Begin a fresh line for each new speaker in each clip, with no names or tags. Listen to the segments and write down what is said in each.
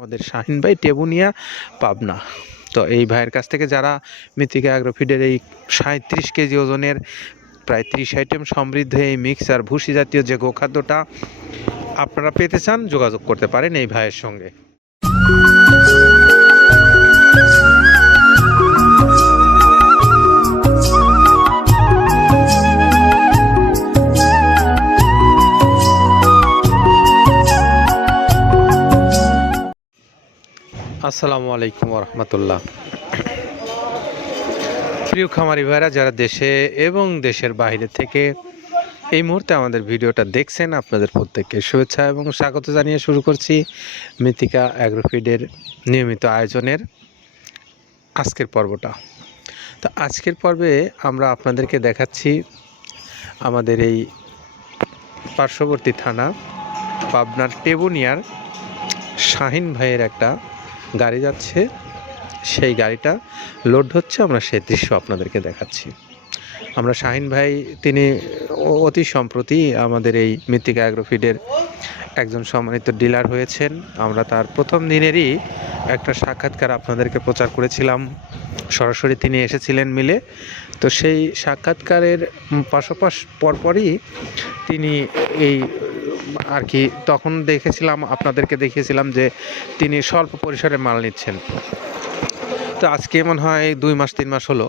আমাদের শাহিন ভাই, টেবুনিয়া, পাবনা। তো এই ভাইয়ের কাছ থেকে যারা মৃত্তিকা অ্যাগ্রোফিডের এই সাঁত্রিশ কেজি ওজনের প্রায় ত্রিশ আইটেম সমৃদ্ধ এই মিক্স আর ভুসি জাতীয় যে গোখাদ্যটা আপনারা পেতে চান, যোগাযোগ করতে পারেন এই ভাইয়ের সঙ্গে। আসসালামু আলাইকুম রহমতুল্লাহ প্রিয় খামারি ভাইরা, যারা দেশে এবং দেশের বাইরে থেকে এই মুহূর্তে আমাদের ভিডিওটা দেখছেন, আপনাদের প্রত্যেককে শুভেচ্ছা এবং স্বাগত জানিয়ে শুরু করছি মৃত্তিকা অ্যাগ্রোফিডের নিয়মিত আয়োজনের আজকের পর্বটা। তো আজকের পর্বে আমরা আপনাদেরকে দেখাচ্ছি আমাদের এই পার্শ্ববর্তী থানা পাবনার টেবুনিয়ার শাহিন ভাইয়ের একটা গাড়ি যাচ্ছে, সেই গাড়িটা লোড হচ্ছে, আমরা সেই দৃশ্য আপনাদেরকে দেখাচ্ছি। আমরা শাহিন ভাই, তিনি অতি সম্প্রতি আমাদের এই মৃত্তিকা অ্যাগ্রোফিডের একজন সম্মানিত ডিলার হয়েছেন। আমরা তার প্রথম দিনেরই একটা সাক্ষাৎকার আপনাদেরকে প্রচার করেছিলাম। সরাসরি তিনি এসেছিলেন মিলে। তো সেই সাক্ষাৎকারের পাশাপাশ পরপরই তিনি এই আর কি তখন দেখেছিলাম, আপনাদেরকে দেখিয়েছিলাম যে তিনি স্বল্প পরিসরে মাল নিচ্ছেন। তো আজকে মনে হয় দুই মাস, তিন মাস হলো।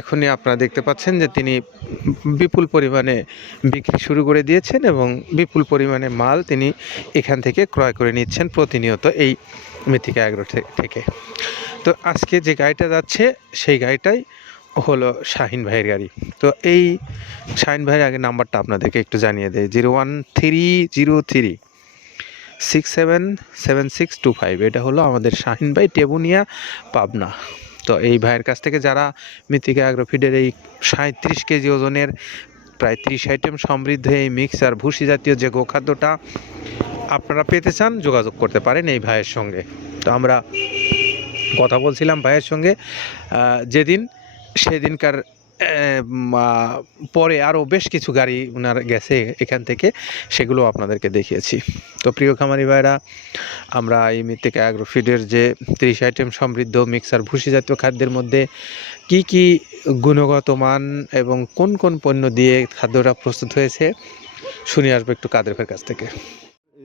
এখনই আপনারা দেখতে পাচ্ছেন যে তিনি বিপুল পরিমাণে বিক্রি শুরু করে দিয়েছেন এবং বিপুল পরিমাণে মাল তিনি এখান থেকে ক্রয় করে নিচ্ছেন প্রতিনিয়ত এই মৃত্তিকা অ্যাগ্রো থেকে। তো আজকে যে গাড়িটা যাচ্ছে, সেই গাড়িটাই হলো শাহিন ভাইয়ের গাড়ি। তো এই শাহিন ভাইয়ের আগে নাম্বারটা আপনাদেরকে একটু জানিয়ে দেয় zero one three zero three six seven seven six two five. এটা হলো আমাদের শাহিন ভাই, টেবুনিয়া, পাবনা। তো এই ভাইয়ের কাছ থেকে যারা মৃত্তিকা অ্যাগ্রোফিডের এই সাঁত্রিশ কেজি ওজনের প্রায় ত্রিশ আইটেম সমৃদ্ধ এই মিক্স আর ভুসি জাতীয় যে গোখাদ্যটা আপনারা পেতে চান, যোগাযোগ করতে পারেন এই ভাইয়ের সঙ্গে। তো আমরা কথা বলছিলাম ভাইয়ের সঙ্গে যেদিন সেদিনকার পরে আরও বেশ কিছু গাড়ি ওনার গেছে এখান থেকে, সেগুলো আপনাদেরকে দেখিয়েছি। তো প্রিয় খামারি ভাইরা, আমরা এই মৃত্তিকা অ্যাগ্রোফিডের যে ত্রিশ আইটেম সমৃদ্ধ মিক্সার ভুসি জাতীয় খাদ্যের মধ্যে কি কি গুণগত মান এবং কোন কোন পণ্য দিয়ে খাদ্যটা প্রস্তুত হয়েছে, শুনে আসব একটু কাদের কাছ থেকে।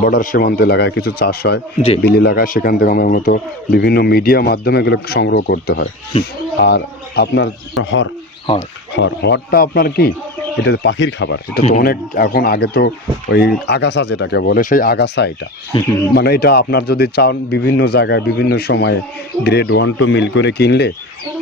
বর্ডার সীমান্ত এলাকায় কিছু চাষ হয়
জি।
বিল এলাকায় সেখান থেকে আমরা মূলত বিভিন্ন মিডিয়া মাধ্যমে এগুলো সংগ্রহ করতে হয়। আর আপনার হর
হর।
হর হরটা আপনার কি? এটা পাখির খাবার এটা তো অনেক এখন আগে তো ওই আগাছা যেটাকে বলে সেই আগাছা এটা। মানে এটা আপনার যদি চান বিভিন্ন জায়গায় বিভিন্ন সময়ে গ্রেড ওয়ান টু মিল করে কিনলে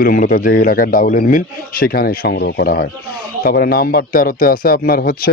এগুলো মূলত যে এলাকার ডাউলের মিল সেখানে সংগ্রহ করা হয়। তারপরে নাম্বার তেরোতে আছে আপনার হচ্ছে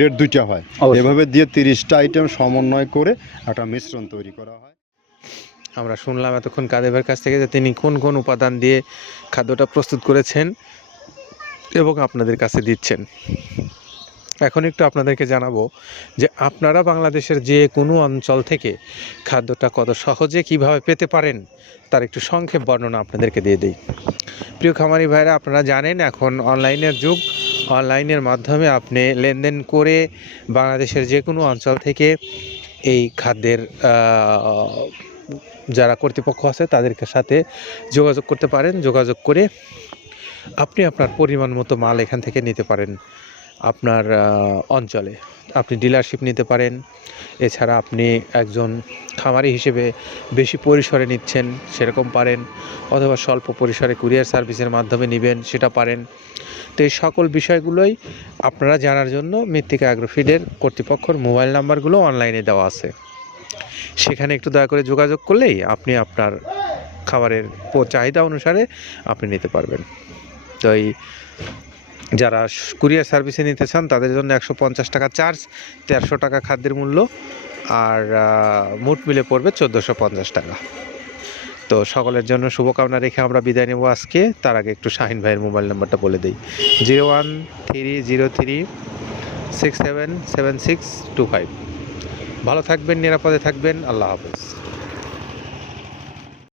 গ্রেড দুইটা হয়। এভাবে দিয়ে তিরিশটা আইটেম সমন্বয় করে একটা মিশ্রণ তৈরি করা হয়।
আমরা শুনলাম এতক্ষণ কাদেবের কাছ থেকে যে তিনি কোন কোন উপাদান দিয়ে খাদ্যটা প্রস্তুত করেছেন এবং আপনাদের কাছে দিচ্ছেন। এখন একটু আপনাদেরকে জানাব যে আপনারা বাংলাদেশের যে কোনো অঞ্চল থেকে খাদ্যটা কত সহজে কীভাবে পেতে পারেন তার একটু সংক্ষেপ বর্ণনা আপনাদেরকে দিয়ে দিই। প্রিয় খামারি ভাইরা আপনারা জানেন এখন অনলাইনের যুগ অনলাইনের মাধ্যমে আপনি লেনদেন করে বাংলাদেশের যে কোনো অঞ্চল থেকে এই খাদ্যের যারা কর্তৃপক্ষ আছে তাদেরকে সাথে যোগাযোগ করতে পারেন। যোগাযোগ করে আপনি আপনার পরিমাণ মতো মাল এখান থেকে নিতে পারেন। আপনার অঞ্চলে। আপনি ডিলারশিপ নিতে পারেন, এছাড়া আপনি একজন খামারি হিসেবে বেশি পরিসরে নিচ্ছেন, সেরকম পারেন, অথবা স্বল্প পরিসরে কুরিয়ার সার্ভিসের মাধ্যমে নেবেন, সেটা পারেন। তো এই সকল বিষয়গুলোই আপনারা জানার জন্য মৃত্তিকা অ্যাগ্রোফিডের কর্তৃপক্ষের মোবাইল নাম্বারগুলো অনলাইনে দেওয়া আছে। সেখানে একটু দয়া করে যোগাযোগ করলেই আপনি আপনার খাবারের চাহিদা অনুসারে আপনি নিতে পারবেন। তো এই যারা কুরিয়ার সার্ভিসে নিতে চান, তাদের জন্য একশো পঞ্চাশ টাকা চার্জ তেরোশো টাকা খাদ্যের মূল্য, আর মোট মিলে পড়বে চোদ্দোশো পঞ্চাশ টাকা। তো সকলের জন্য শুভকামনা রেখে আমরা বিদায় নেব আজকে। তার আগে একটু শাহিন ভাইয়ের মোবাইল নাম্বারটা বলে দিই। Zero one three zero three six seven seven six two five. ভালো থাকবেন, নিরাপদে থাকবেন। আল্লাহ হাফেজ।